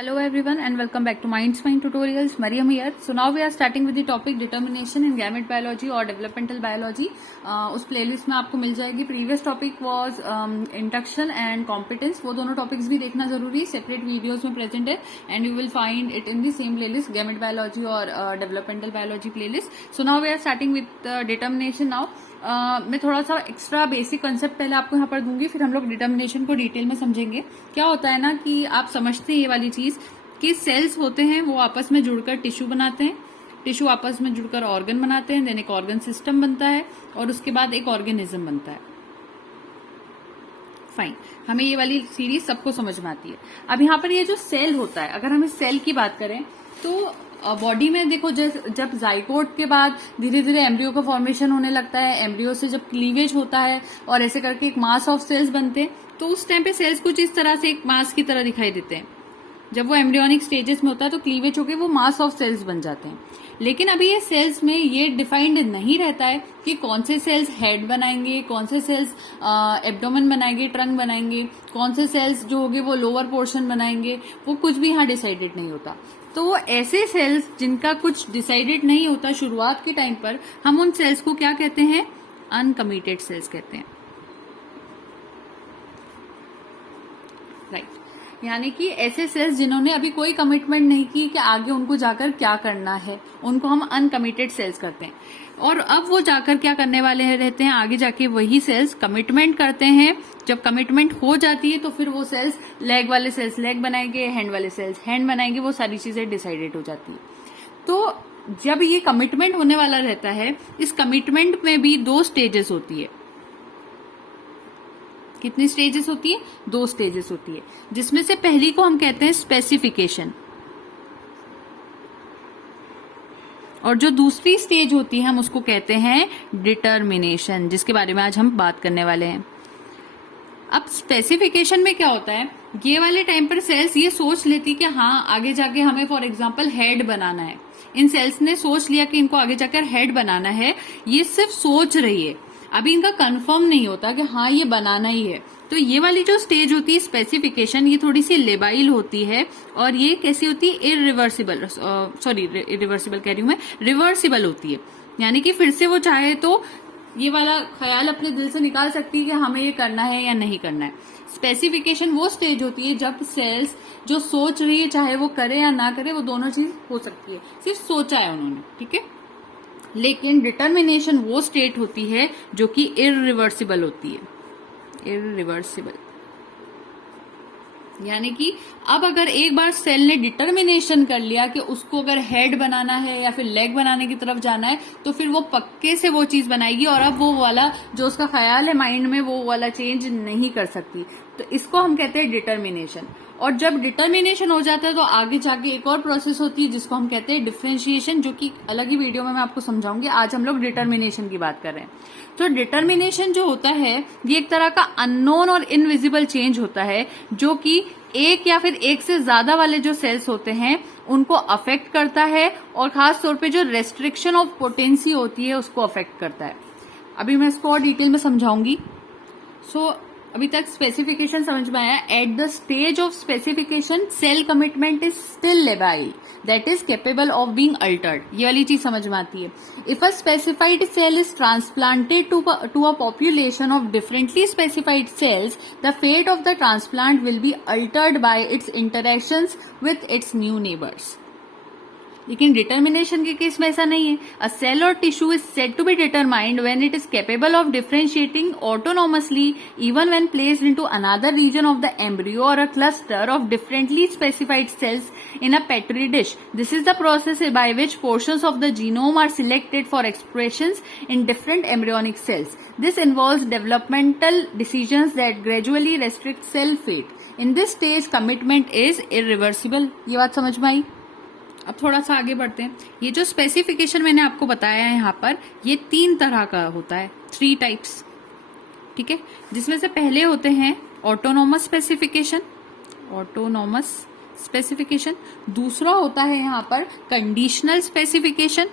Hello everyone and welcome back to Minds Mind Tutorials. Mariam here. So now we are starting with the topic determination in gamete biology or developmental biology. उस playlist में आपको मिल जाएगी. Previous topic was induction and competence. वो दोनों topics भी देखना जरूरी, सेपरेट वीडियोस में प्रेजेंट है and you will find it in the same playlist, gamete biology और developmental biology playlist. So now we are starting with determination. Now मैं थोड़ा सा एक्स्ट्रा बेसिक कंसेप्ट पहले आपको यहाँ पर दूंगी, फिर हम लोग डिटर्मिनेशन को डिटेल में समझेंगे. क्या होता है ना कि आप समझते हैं ये वाली चीज कि सेल्स होते हैं वो आपस में जुड़कर टिश्यू बनाते हैं, टिश्यू आपस में जुड़कर ऑर्गन बनाते हैं, देन एक ऑर्गन सिस्टम बनता है और उसके बाद एक ऑर्गेनिज्म बनता है. फाइन, हमें ये वाली सीरीज सबको समझ में आती है. अब यहाँ पर ये जो सेल होता है, अगर हम इस सेल की बात करें तो बॉडी में देखो जब जाइगोट के बाद धीरे धीरे एम्ब्रियो का फॉर्मेशन होने लगता है, एम्ब्रियो से जब क्लीवेज होता है और ऐसे करके एक मास ऑफ सेल्स बनते हैं, तो उस टाइम पे सेल्स कुछ इस तरह से एक मास की तरह दिखाई देते हैं. जब वो एम्ब्रियोनिक स्टेजेस में होता है तो क्लीवेज होकर वो मास ऑफ सेल्स बन जाते हैं. लेकिन अभी ये सेल्स में ये डिफाइंड नहीं रहता है कि कौन से सेल्स हेड बनाएंगे, कौन से सेल्स एब्डोमेन बनाएंगे, ट्रंक बनाएंगे, कौन से सेल्स जो होंगे वो लोअर पोर्शन बनाएंगे, वो कुछ भी यहाँ डिसाइडेड नहीं होता. तो वो ऐसे सेल्स जिनका कुछ डिसाइडेड नहीं होता शुरुआत के टाइम पर, हम उन सेल्स को क्या कहते हैं? अनकमिटेड सेल्स कहते हैं. राइट, यानी कि ऐसे सेल्स जिन्होंने अभी कोई कमिटमेंट नहीं की कि आगे उनको जाकर क्या करना है, उनको हम अनकमिटेड सेल्स करते हैं. और अब वो जाकर क्या करने वाले रहते हैं? आगे जाके वही सेल्स कमिटमेंट करते हैं. जब कमिटमेंट हो जाती है तो फिर वो सेल्स, लेग वाले सेल्स लेग बनाएंगे, हैंड वाले सेल्स हैंड बनाएंगे, वो सारी चीजें डिसाइडेड हो जाती है. तो जब ये कमिटमेंट होने वाला रहता है, इस कमिटमेंट में भी 2 स्टेजेस होती है. कितनी स्टेजेस होती है? 2 स्टेजेस होती है, जिसमें से पहली को हम कहते हैं स्पेसिफिकेशन, और जो दूसरी स्टेज होती है हम उसको कहते हैं डिटर्मिनेशन, जिसके बारे में आज हम बात करने वाले हैं. अब स्पेसिफिकेशन में क्या होता है? ये वाले टाइम पर सेल्स ये सोच लेती कि हाँ आगे जाके हमें फॉर एग्जांपल हेड बनाना है. इन सेल्स ने सोच लिया कि इनको आगे जाकर हेड बनाना है. ये सिर्फ सोच रही है, अभी इनका कंफर्म नहीं होता कि हाँ ये बनाना ही है. तो ये वाली जो स्टेज होती है स्पेसिफिकेशन, ये थोड़ी सी लेबाइल होती है और ये कैसी होती है? इरिवर्सिबल, सॉरी इरिवर्सिबल कह रही हूं मैं, रिवर्सिबल होती है. यानी कि फिर से वो चाहे तो ये वाला ख्याल अपने दिल से निकाल सकती है कि हमें ये करना है या नहीं करना है. स्पेसिफिकेशन वो स्टेज होती है जब सेल्स जो सोच रही है, चाहे वो करे या ना करे, वो दोनों चीज हो सकती है, सिर्फ सोचा है उन्होंने. ठीक है. लेकिन डिटर्मिनेशन वो स्टेट होती है जो कि इरिवर्सिबल होती है. इरिवर्सिबल यानी कि अब अगर एक बार सेल ने डिटर्मिनेशन कर लिया कि उसको अगर हेड बनाना है या फिर लेग बनाने की तरफ जाना है, तो फिर वो पक्के से वो चीज बनाएगी और अब वो वाला जो उसका ख्याल है माइंड में, वो वाला चेंज नहीं कर सकती. तो इसको हम कहते हैं डिटर्मिनेशन. और जब डिटर्मिनेशन हो जाता है तो आगे जाके एक और प्रोसेस होती है जिसको हम कहते हैं डिफरेंशिएशन, जो कि अलग ही वीडियो में मैं आपको समझाऊंगी. आज हम लोग डिटर्मिनेशन की बात कर रहे हैं. तो डिटर्मिनेशन जो होता है ये एक तरह का अननोन और इनविजिबल चेंज होता है, जो कि एक या फिर एक से ज्यादा वाले जो सेल्स होते हैं उनको अफेक्ट करता है, और खास तौर पे जो रेस्ट्रिक्शन ऑफ पोटेंसी होती है उसको अफेक्ट करता है. अभी मैं इसको और डिटेल में समझाऊंगी. सो अभी तक स्पेसिफिकेशन समझ में आया. At the stage of specification cell commitment is still labile, that is capable of being altered. ये वाली चीज समझ में आती है. If a specified cell is transplanted to a population of differently specified cells, the fate of the transplant will be altered by its interactions with its new neighbours. लेकिन determination के case में ऐसा नहीं है. अ सेल और tissue is said to be determined when it is capable of differentiating autonomously even when placed into another region of the embryo or a cluster of differently specified cells in a petri dish. This is the process by which portions of the genome are selected for expressions in different embryonic cells. This involves developmental decisions that gradually restrict cell fate. In this stage, commitment is irreversible. ये बात समझ में आई? अब थोड़ा सा आगे बढ़ते हैं. ये जो स्पेसिफिकेशन मैंने आपको बताया है यहाँ पर, ये 3 तरह का होता है, 3 टाइप्स. ठीक है, जिसमें से पहले होते हैं ऑटोनोमस स्पेसिफिकेशन, ऑटोनोमस स्पेसिफिकेशन. दूसरा होता है यहाँ पर कंडीशनल स्पेसिफिकेशन,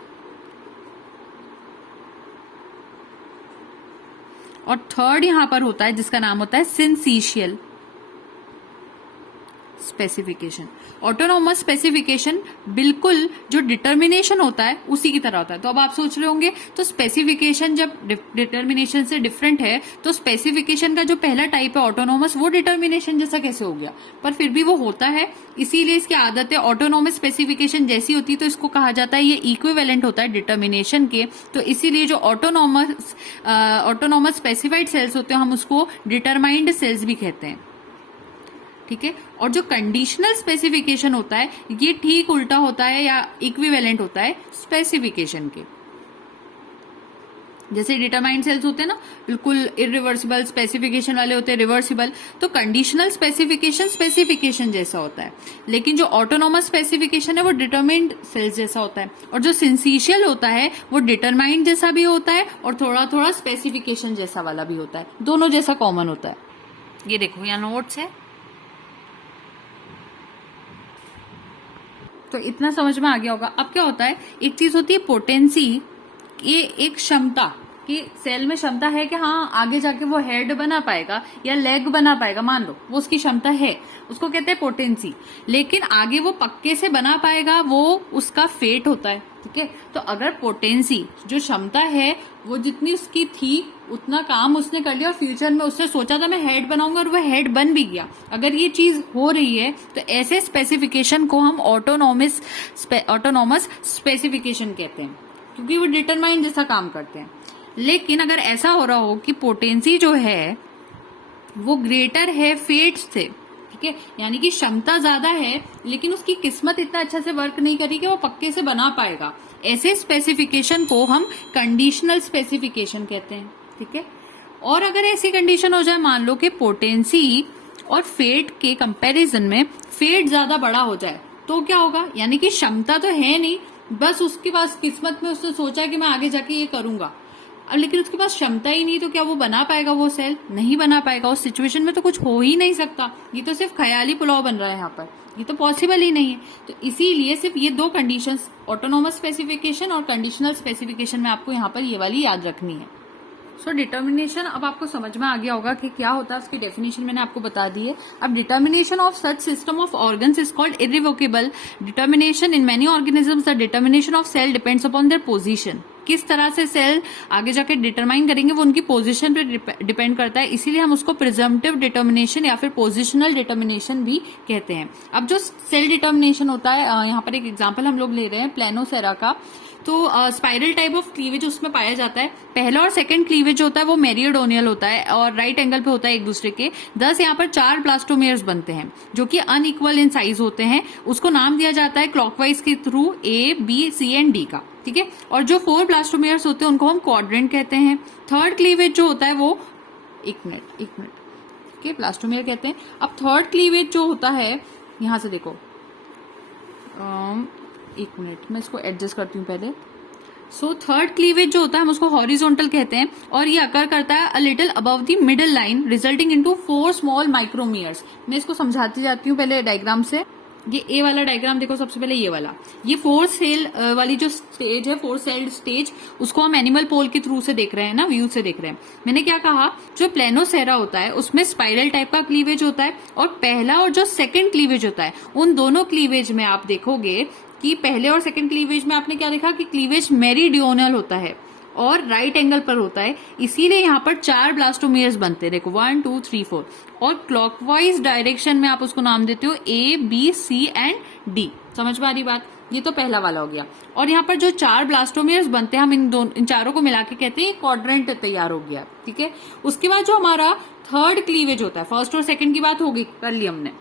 और थर्ड यहाँ पर होता है जिसका नाम होता है सिंसीशियल स्पेसिफिकेशन। ऑटोनॉमस स्पेसिफिकेशन बिल्कुल जो डिटर्मिनेशन होता है उसी की तरह होता है। तो अब आप सोच रहे होंगे तो स्पेसिफिकेशन जब डिटर्मिनेशन से डिफरेंट है तो स्पेसिफिकेशन का जो पहला टाइप है ऑटोनॉमस वो डिटर्मिनेशन जैसा कैसे हो गया, पर फिर भी वो होता है। इसीलिए इसकी आदत है ऑटोनॉमस स्पेसिफिकेशन जैसी होती है तो इसको कहा जाता है ये इक्विवेलेंट होता है डिटर्मिनेशन के। तो इसीलिए जो ऑटोनॉमस स्पेसिफाइड सेल्स होते हैं हम उसको डिटरमाइंड सेल्स भी कहते हैं, ठीक है। और जो कंडीशनल स्पेसिफिकेशन होता है ये ठीक उल्टा होता है या इक्विवेलेंट होता है स्पेसिफिकेशन के। जैसे डिटरमाइंड सेल्स होते हैं ना बिल्कुल इरिवर्सिबल, स्पेसिफिकेशन वाले होते हैं रिवर्सिबल। तो कंडीशनल स्पेसिफिकेशन स्पेसिफिकेशन जैसा होता है, लेकिन जो ऑटोनॉमस स्पेसिफिकेशन है वो डिटरमाइंड सेल्स जैसा होता है। और जो सिंसिशियल होता है वो डिटरमाइंड जैसा भी होता है और थोड़ा थोड़ा स्पेसिफिकेशन जैसा वाला भी होता है, दोनों जैसा कॉमन होता है। ये देखो यहाँ नोट्स है, तो इतना समझ में आ गया होगा। अब क्या होता है, एक चीज होती है पोटेंसी, ये एक क्षमता कि सेल में क्षमता है कि हाँ आगे जाके वो हेड बना पाएगा या लेग बना पाएगा, मान लो वो उसकी क्षमता है, उसको कहते हैं पोटेंसी। लेकिन आगे वो पक्के से बना पाएगा वो उसका फेट होता है, ठीक है। तो अगर पोटेंसी जो क्षमता है वो जितनी उसकी थी उतना काम उसने कर लिया और फ्यूचर में उसने सोचा था मैं हेड बनाऊंगा और वह हेड बन भी गया, अगर ये चीज हो रही है तो ऐसे स्पेसिफिकेशन को हम ऑटोनॉमस स्पेसिफिकेशन कहते हैं, क्योंकि वो डिटरमाइन जैसा काम करते हैं। लेकिन अगर ऐसा हो रहा हो कि पोटेंसी जो है वो ग्रेटर है फेट से, ठीक है, यानी कि क्षमता ज्यादा है लेकिन उसकी किस्मत इतना अच्छा से वर्क नहीं करी कि वो पक्के से बना पाएगा, ऐसे स्पेसिफिकेशन को हम कंडीशनल स्पेसिफिकेशन कहते हैं, ठीक है। और अगर ऐसी कंडीशन हो जाए, मान लो कि पोटेंसी और फेट के कंपैरिजन में फेट ज्यादा बड़ा हो जाए, तो क्या होगा, यानी कि क्षमता तो है नहीं, बस उसके पास किस्मत में उसने सोचा कि मैं आगे जाके ये करूंगा, अब लेकिन उसके पास क्षमता ही नहीं, तो क्या वो बना पाएगा, वो सेल नहीं बना पाएगा। उस सिचुएशन में तो कुछ हो ही नहीं सकता, ये तो सिर्फ ख्याली पुलाव बन रहा है यहाँ पर, ये तो पॉसिबल ही नहीं है। तो इसीलिए सिर्फ ये दो कंडीशंस, ऑटोनॉमस स्पेसिफिकेशन और कंडीशनल स्पेसिफिकेशन में आपको यहाँ पर ये वाली याद रखनी है। सो डिटर्मिनेशन अब आपको समझ में आ गया होगा कि क्या होता है, उसकी डेफिनेशन मैंने आपको बता दी है। अब determination of such system of organs is called irrevocable determination in many organisms. The determination of cell depends upon their position. किस तरह से सेल आगे जाके डिटरमाइन करेंगे वो उनकी पोजीशन पे डिपेंड करता है, इसीलिए हम उसको प्रिजम्पटिव डिटर्मिनेशन या फिर पोजिशनल डिटर्मिनेशन भी कहते हैं। अब जो सेल डिटर्मिनेशन होता है, यहाँ पर एक एग्जाम्पल हम लोग ले रहे हैं प्लेनोसेरा का, तो स्पाइरल टाइप ऑफ क्लीवेज उसमें पाया जाता है। पहला और सेकंड क्लीवेज होता है वो मेरियोडोनियल होता है और राइट एंगल पे होता है एक दूसरे के। 10 यहाँ पर 4 ब्लास्टोमेयर्स बनते हैं जो कि अनइक्वल इन साइज होते हैं। उसको नाम दिया जाता है क्लॉकवाइज के through A, B, C and D का, ठीक है। और जो 4 ब्लास्टोमेयर्स होते हैं उनको हम क्वाड्रेंट कहते हैं। थर्ड क्लीवेज जो होता है वो एक मिनट ठीक है, ब्लास्टोमेयर कहते हैं। अब थर्ड क्लीवेज जो होता है, यहां से देखो, एक मिनट मैं इसको एडजस्ट करती हूँ पहले। सो थर्ड क्लीवेज जो होता है हम उसको हॉरिजॉन्टल कहते हैं और ये अकर करता है a little above the middle line resulting into 4 small micromeres. मैं इसको समझाती जाती हूँ पहले डायग्राम से। ये ए वाला डायग्राम देखो, सबसे पहले ये वाला, ये 4 सेल वाली जो स्टेज है, 4 सेल्ड स्टेज, उसको हम एनिमल पोल के थ्रू से देख रहे हैं ना, व्यू से देख रहे हैं। मैंने क्या कहा, जो प्लेनोसेरा होता है उसमें स्पाइरल टाइप का क्लीवेज होता है और पहला और जो सेकंड क्लीवेज होता है उन दोनों क्लीवेज में आप देखोगे कि पहले और सेकंड क्लीवेज में आपने क्या देखा कि क्लीवेज मेरिडियोनल होता है और राइट एंगल पर होता है, इसीलिए यहाँ पर 4 ब्लास्टोमेयर्स बनते हैं। देखो 1 2 3 4 और क्लॉकवाइज डायरेक्शन में आप उसको नाम देते हो A, B, C and D। समझ में आ रही बात? ये तो पहला वाला हो गया। और यहाँ पर जो 4 ब्लास्टोमेयर्स बनते हैं हम इन चारों को मिला के कहते हैं क्वाड्रेंट तैयार हो गया, ठीक है। उसके बाद जो हमारा थर्ड क्लीवेज होता है, फर्स्ट और सेकंड की बात होगी कर ली हमने।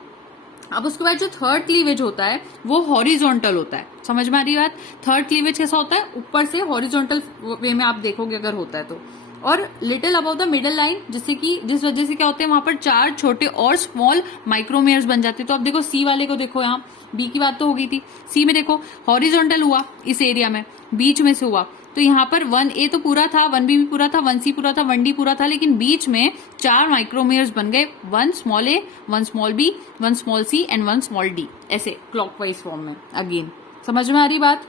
अब उसके बाद जो थर्ड क्लीवेज होता है वो हॉरिजॉन्टल होता है। समझ में आ रही बात? थर्ड क्लीवेज कैसा होता है, ऊपर से हॉरिजॉन्टल वे में आप देखोगे अगर होता है तो, और little above the middle line, जिससे कि जिस वजह से क्या होते हैं वहां पर 4 छोटे और स्मॉल माइक्रोमेयर्स बन जाते हैं। तो अब देखो सी वाले को देखो, यहाँ बी की बात तो हो गई थी, सी में देखो हॉरिजॉन्टल हुआ इस एरिया में, बीच में से हुआ, तो यहाँ पर 1A तो पूरा था, 1B भी पूरा था, 1C पूरा था, 1D पूरा था, लेकिन बीच में 4 माइक्रोमेयर्स बन गए, 1 small a, 1 small b, 1 small c and 1 small d, ऐसे क्लॉकवाइज फॉर्म में। अगेन समझ में आ रही बात?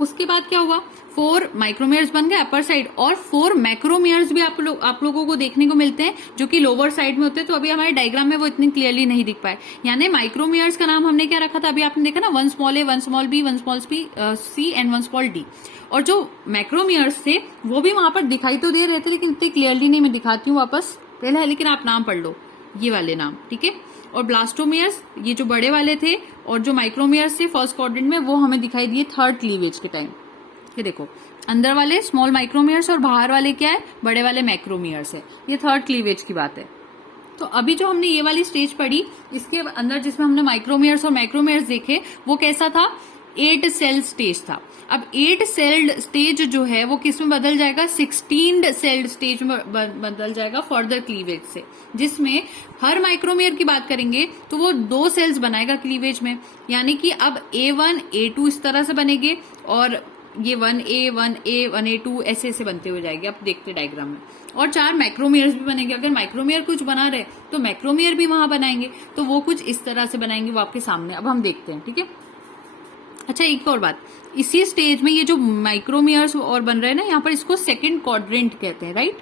उसके बाद क्या हुआ, 4 माइक्रोमियर्स बन गए अपर साइड, और 4 मैक्रोमियर्स भी आप लोगों को देखने को मिलते हैं जो कि लोअर साइड में होते हैं। तो अभी हमारे डायग्राम में वो इतनी क्लियरली नहीं दिख पाए। यानी माइक्रोमियर्स का नाम हमने क्या रखा था, अभी आपने देखा ना, 1 small a 1 small b 1 small c and 1 small d। और जो मैक्रोमियर्स थे वो भी वहां पर दिखाई तो दे रहे थे, लेकिन इतनी क्लियरली नहीं। मैं दिखाती हूँ वापस पहले, लेकिन आप नाम पढ़ लो, ये वाले नाम, ठीक है। और ब्लास्टोमियर्स ये जो बड़े वाले थे, और जो माइक्रोमियर्स थे फर्स्ट क्वाड्रेंट में, वो हमें दिखाई दिए थर्ड क्लीवेज के टाइम। ये देखो, अंदर वाले स्मॉल माइक्रोमियर्स और बाहर वाले क्या है, बड़े वाले मैक्रोमियर्स है। ये थर्ड क्लीवेज की बात है। तो अभी जो हमने ये वाली स्टेज पढ़ी, इसके अंदर जिसमें हमने माइक्रोमियर्स और मैक्रोमियर्स देखे, वो कैसा था, 8 सेल स्टेज था। अब 8 सेल्ड स्टेज जो है वो किस में बदल जाएगा, 16 सेल्ड स्टेज में बदल जाएगा फर्दर क्लीवेज से, जिसमें हर माइक्रोमियर की बात करेंगे तो वो 2 सेल्स बनाएगा क्लीवेज में। यानी कि अब A1 A2 इस तरह से बनेंगे, और ये 1A 1A 1A2 ऐसे ऐसे बनते हुए जाएंगे, आप देखते डायग्राम में। और 4 मैक्रोमियर्स भी बनेंगे। अगर माइक्रोमियर कुछ बना रहे तो मैक्रोमियर भी वहां बनाएंगे, तो वो कुछ इस तरह से बनाएंगे, वो आपके सामने अब हम देखते हैं, ठीक है। अच्छा, एक और बात, इसी स्टेज में ये जो माइक्रोमियर्स और बन रहे हैं ना, यहाँ पर इसको सेकंड क्वाड्रेंट कहते हैं, राइट।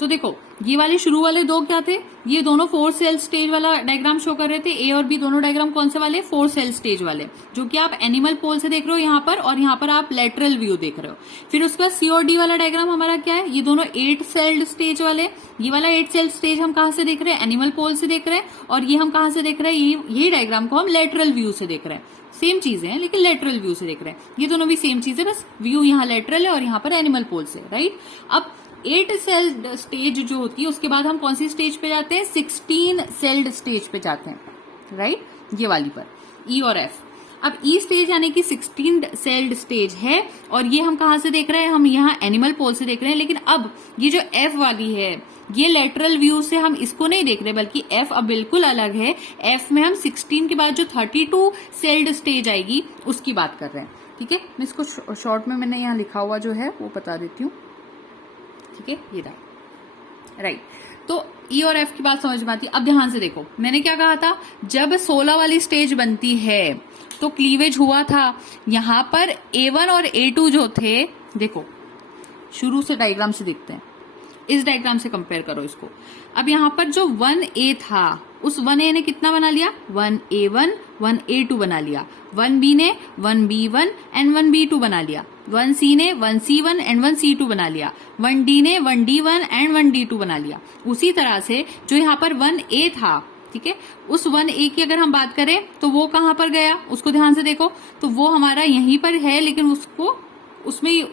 तो देखो, ये वाले शुरू वाले 2 क्या थे, ये दोनों 4 सेल स्टेज वाला डायग्राम शो कर रहे थे। ए और बी दोनों डायग्राम कौन से वाले, 4 सेल स्टेज वाले, जो कि आप एनिमल पोल से देख रहे हो यहाँ पर, और यहाँ पर आप लेटरल व्यू देख रहे हो। फिर उसके बाद सी और डी वाला डायग्राम हमारा क्या है, ये दोनों 8 सेल्ड स्टेज वाले। ये वाला 8 सेल स्टेज हम कहाँ से देख रहे हैं, एनिमल पोल से देख रहे हैं। और ये हम कहाँ से देख रहे हैं, ये डायग्राम को हम लेटरल व्यू से देख रहे हैं। सेम चीजें हैं लेकिन लेटरल व्यू से देख रहे हैं। ये दोनों भी सेम चीज है, बस व्यू यहाँ लेटरल है और यहाँ पर एनिमल पोल से, राइट। अब 8 सेल्ड स्टेज जो होती है, उसके बाद हम कौन सी स्टेज पे जाते हैं, 16 सेल्ड स्टेज पे जाते हैं, राइट, ये वाली पर, ई और एफ। अब ई स्टेज यानी कि 16 सेल्ड स्टेज है, और ये हम कहां से देख रहे हैं, हम यहाँ एनिमल पोल से देख रहे हैं। लेकिन अब ये जो एफ वाली है, ये लेटरल व्यू से हम इसको नहीं देख रहे, बल्कि एफ अब बिल्कुल अलग है। एफ में हम 16 के बाद जो 32 सेल्ड स्टेज आएगी उसकी बात कर रहे हैं, ठीक है। मैं इसको शॉर्ट में मैंने यहाँ लिखा हुआ जो है वो बता देती हूँ, ठीक है, ये रहा, राइट। तो ई और एफ की बात समझ में आती है। अब ध्यान से देखो, मैंने क्या कहा था, जब 16 वाली स्टेज बनती है तो क्लीवेज हुआ था। यहां पर A1 और A2 जो थे, देखो शुरू से डायग्राम से देखते हैं, इस डायग्राम से कंपेयर करो इसको। अब यहां पर जो 1A था, उस 1A ने कितना बना लिया, 1A1 1A2 बना लिया। 1B ने 1B1 एंड 1B2 बना लिया। 1C ने 1C1 एंड 1C2 बना लिया। 1D ने 1D1 एंड 1D2 बना लिया। उसी तरह से जो यहाँ पर 1A था, ठीक है, उस 1A की अगर हम बात करें तो वो कहां पर गया, उसको ध्यान से देखो, तो वो हमारा यहीं पर है, लेकिन उसको उसमें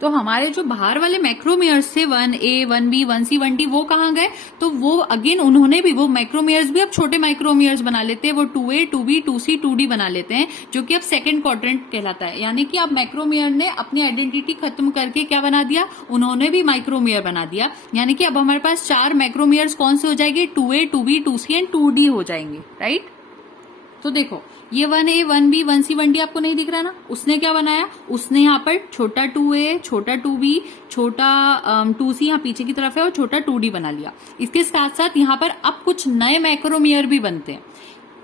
तो हमारे जो बाहर वाले मैक्रोमियर्स थे 1A 1B 1C 1D, वो कहाँ गए, तो वो अगेन उन्होंने भी, वो मैक्रोमियर्स भी अब छोटे माइक्रोमियर्स बना लेते हैं। वो 2A 2B 2C 2D बना लेते हैं, जो कि अब सेकंड क्वाड्रेंट कहलाता है। यानी कि अब मैक्रोमियर ने अपनी आइडेंटिटी खत्म करके क्या बना दिया, उन्होंने भी माइक्रोमियर बना दिया। यानी कि अब हमारे पास 4 मैक्रोमियर्स कौन से हो जाएंगे, 2A 2B 2C and 2D हो जाएंगे, राइट। तो देखो, ये 1A 1B 1C 1D आपको नहीं दिख रहा ना, उसने क्या बनाया, उसने यहाँ पर छोटा 2A छोटा 2B छोटा 2C यहाँ पीछे की तरफ है, और छोटा 2D बना लिया। इसके साथ साथ यहाँ पर अब कुछ नए मैक्रोमियर भी बनते हैं।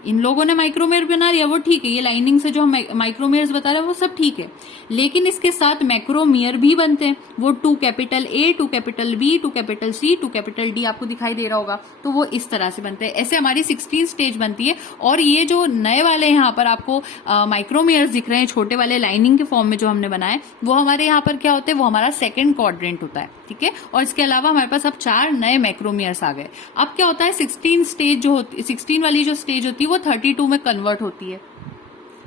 इन लोगों ने माइक्रोमियर बना लिया, वो ठीक है, ये लाइनिंग से जो हम माइक्रोमियर्स बता रहे हैं वो सब ठीक है, लेकिन इसके साथ मैक्रोमियर भी बनते हैं। वो 2 capital A 2 capital B 2 capital C 2 capital D आपको दिखाई दे रहा होगा, तो वो इस तरह से बनते हैं। ऐसे हमारी 16 स्टेज बनती है। और ये जो नए वाले यहाँ पर आपको माइक्रोमियर्स दिख रहे हैं, छोटे वाले लाइनिंग के फॉर्म में जो हमने बनाए, वो हमारे यहाँ पर क्या होते हैं, वो हमारा सेकंड क्वाड्रेंट होता है, ठीक है। और इसके अलावा हमारे पास अब 4 नए मैक्रोमियर्स आ गए। अब क्या होता है, 16 स्टेज जो होती, 16 वाली जो स्टेज होती है वो 32 में कन्वर्ट होती है,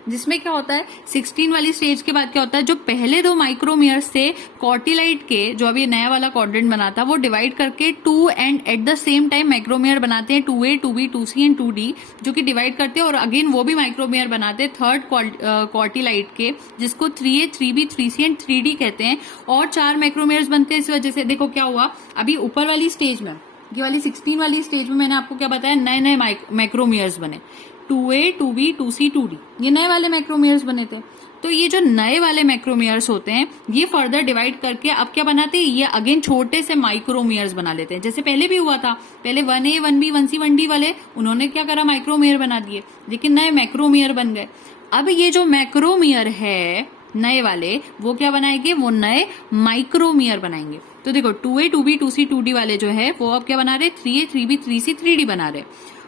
जिसमें क्या होता है, 16 वाली स्टेज के बाद क्या होता है, जो पहले 2 माइक्रोमियर्स थे कॉर्टिलाइट के, जो अभी नया वाला क्वाड्रेंट बना था, वो डिवाइड करके 2 and at the same time macromere बनाते हैं, 2A 2B 2C and 2D, जो कि डिवाइड करते हैं और अगेन वो भी माइक्रोमियर बनाते हैं थर्ड कॉर्टिलाइट के, जिसको 3A 3B 3C and 3D कहते हैं। और 4 मैक्रोमियर्स बनते हैं। इस वजह से देखो क्या हुआ, अभी ऊपर वाली स्टेज में, ये वाली 16 वाली स्टेज में मैंने आपको क्या बताया, नए नए मैक्रोमियर्स बने, 2A 2B 2C 2D, ये नए वाले मैक्रोमियर्स बने थे। तो ये जो नए वाले मैक्रोमियर्स होते हैं, ये फर्दर डिवाइड करके अब क्या बनाते हैं, ये अगेन छोटे से माइक्रोमियर्स बना लेते हैं, जैसे पहले भी हुआ था। पहले 1A 1B 1C 1D वाले, उन्होंने क्या करा, माइक्रोमियर बना दिए, लेकिन नए मैक्रोमियर बन गए। अब ये जो मैक्रोमियर है, नए वाले वो क्या बनाएंगे, वो नए माइक्रोमियर बनाएंगे। तो देखो 2A 2B 2C 2D वाले जो है वो अब क्या बना रहे, 3A 3B 3C 3D बना रहे।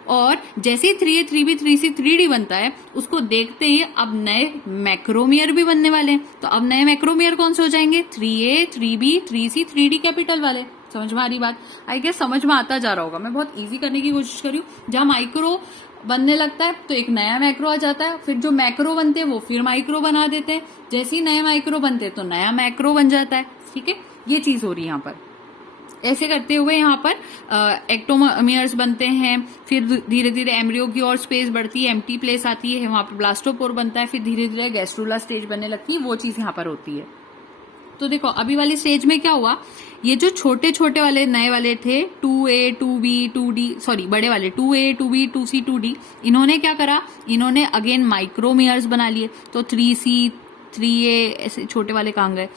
और जैसे ही 3A 3B 3C 3D बनता है उसको देखते ही अब नए मैक्रोमियर भी बनने वाले हैं। तो अब नए मैक्रोमियर कौन से हो जाएंगे, 3A 3B 3C 3D capital वाले। समझ में आ रही बात? आई गेस समझ में आता जा रहा होगा, मैं बहुत इजी करने की कोशिश कर रही हूँ। जहां माइक्रो बनने लगता है तो एक नया मैक्रो आ जाता है, फिर जो मैक्रो बनते हैं वो फिर माइक्रो बना देते हैं, जैसे ही नए माइक्रो बनते हैं तो नया मैक्रो बन जाता है। ठीक है, ये चीज हो रही है यहाँ पर। ऐसे करते हुए यहाँ पर एक्टोमियर्स बनते हैं, फिर धीरे धीरे एम्ब्रियो की और स्पेस बढ़ती है, एम्प्टी प्लेस आती है, वहां पर ब्लास्टोपोर बनता है, फिर धीरे धीरे गैस्ट्रुला स्टेज बनने लगती है, वो चीज यहाँ पर होती है। तो देखो अभी वाली स्टेज में क्या हुआ, ये जो छोटे छोटे वाले नए वाले थे 2A 2B 2D, सॉरी बड़े वाले 2A 2B 2C 2D, इन्होंने क्या करा, इन्होंने अगेन माइक्रोमियर्स बना लिए। तो 3C 3A ऐसे छोटे वाले कहाँ गए,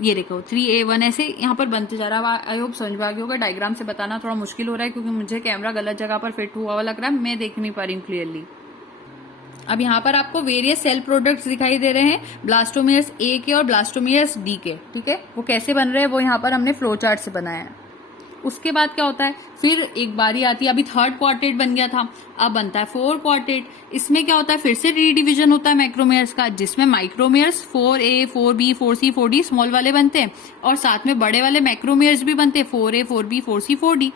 ये देखो 3A1 ऐसे यहाँ पर बनते जा रहा है। आई होप समझ में आ गया होगा। डायग्राम से बताना थोड़ा मुश्किल हो रहा है क्योंकि मुझे कैमरा गलत जगह पर फिट हुआ हुआ लग रहा है, मैं देख नहीं पा रही हूँ क्लियरली। अब यहाँ पर आपको वेरियस सेल प्रोडक्ट्स दिखाई दे रहे हैं, ब्लास्टोमियर्स ए के और ब्लास्टोमियर्स डी के। ठीक है, वो कैसे बन रहे हैं वो यहाँ पर हमने फ्लो चार्ट से बनाया है। उसके बाद क्या होता है, फिर एक बारी आती है, अभी 3rd क्वार्टेट बन गया था, अब बनता है 4th क्वार्टेट। इसमें क्या होता है, फिर से रीडिविजन होता है मैक्रोमियर्स का, जिसमें माइक्रोमियर्स 4A 4B 4C 4D small वाले बनते हैं और साथ में बड़े वाले मैक्रोमियर्स भी बनते हैं 4A 4B 4C 4D।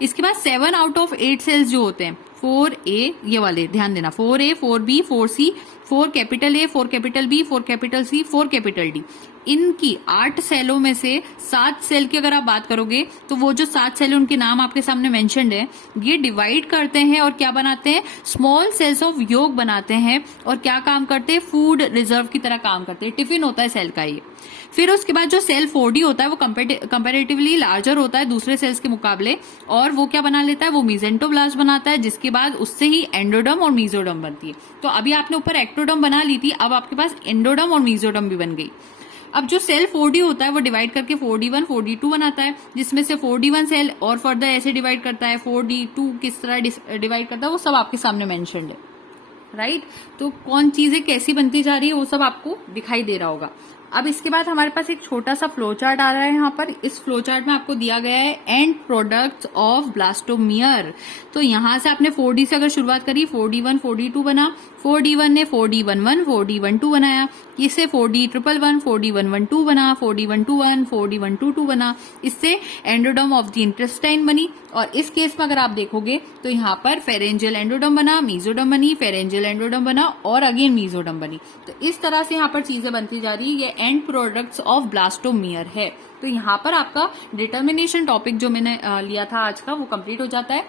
इसके बाद 7 आउट ऑफ 8 सेल्स जो होते हैं 4A, ये वाले ध्यान देना, 4A 4B 4C 4 capital A 4 capital B 4 capital C 4 capital D, इनकी 8 सेलों में से 7 सेल की अगर आप बात करोगे तो वो जो 7 सेल उनके नाम आपके सामने मेंशन्ड है, ये डिवाइड करते हैं और क्या बनाते हैं, स्मॉल सेल्स ऑफ योग बनाते हैं। और क्या काम करते हैं, फूड रिजर्व की तरह काम करते हैं, टिफिन होता है सेल का ये। फिर उसके बाद जो सेल 4D होता है वो कंपेरेटिवली लार्जर होता है दूसरे सेल्स के मुकाबले, और वो क्या बना लेता है, वो मीजेंटोब्लास्ट बनाता है, जिसके बाद उससे ही एंडोडर्म और मीजोडर्म बनती है। तो अभी आपने ऊपर एक्टोडर्म बना ली थी, अब आपके पास एंडोडर्म और मीजोडर्म भी बन गई। अब जो सेल 4D होता है वो डिवाइड करके 4D1 4D2 बनाता है, जिसमें से 4D1 सेल और फर्दर ऐसे डिवाइड करता है, 4D2 किस तरह डिवाइड करता है वो सब आपके सामने मेंशन्ड है, राइट। तो कौन चीजें कैसी बनती जा रही है वो सब आपको दिखाई दे रहा होगा। अब इसके बाद हमारे पास एक छोटा सा फ्लो चार्ट आ रहा है यहाँ पर। इस फ्लो चार्ट में आपको दिया गया है एंड प्रोडक्ट्स ऑफ ब्लास्टोमियर। तो यहाँ से आपने 4D से अगर शुरुआत करी, 4D1 4D2 बना, 4D1 ने 4D11 4D12 बनाया, इससे 4D111 4D112 बना, 4D121 4D122 बना, इससे एंडोडर्म ऑफ द इंटेस्टाइन बनी। और इस केस में अगर आप देखोगे तो यहाँ पर फेरेंजियल एंडोडर्म बना, मीजोडर्म बनी, फेरेंजियल एंडोडर्म बना और अगेन मीजोडर्म बनी। तो इस तरह से यहाँ पर चीजें बनती जा रही है। ये एंड प्रोडक्ट्स ऑफ ब्लास्टोमियर है। तो यहाँ पर आपका डिटर्मिनेशन टॉपिक जो मैंने लिया था आज का वो कंप्लीट हो जाता है।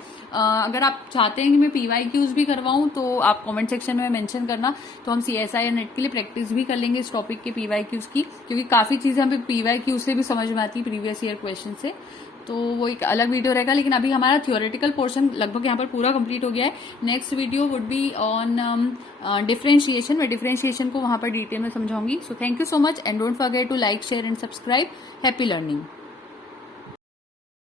अगर आप चाहते हैं कि मैं PYQs भी करवाऊं तो आप कमेंट सेक्शन में मेंशन करना, तो हम CSI और नेट के लिए प्रैक्टिस भी कर लेंगे इस टॉपिक के PYQs की, क्योंकि काफी चीजें हमें PYQ से भी समझ में आती है, प्रीवियस ईयर क्वेश्चन से। तो वो एक अलग वीडियो रहेगा, लेकिन अभी हमारा थियोरेटिकल पोर्शन लगभग यहाँ पर पूरा कंप्लीट हो गया है। Next video would be on differentiation. मैं डिफरेंशिएशन को वहां पर डिटेल में समझाऊंगी। So thank you so much and don't forget to like share and subscribe. Happy learning.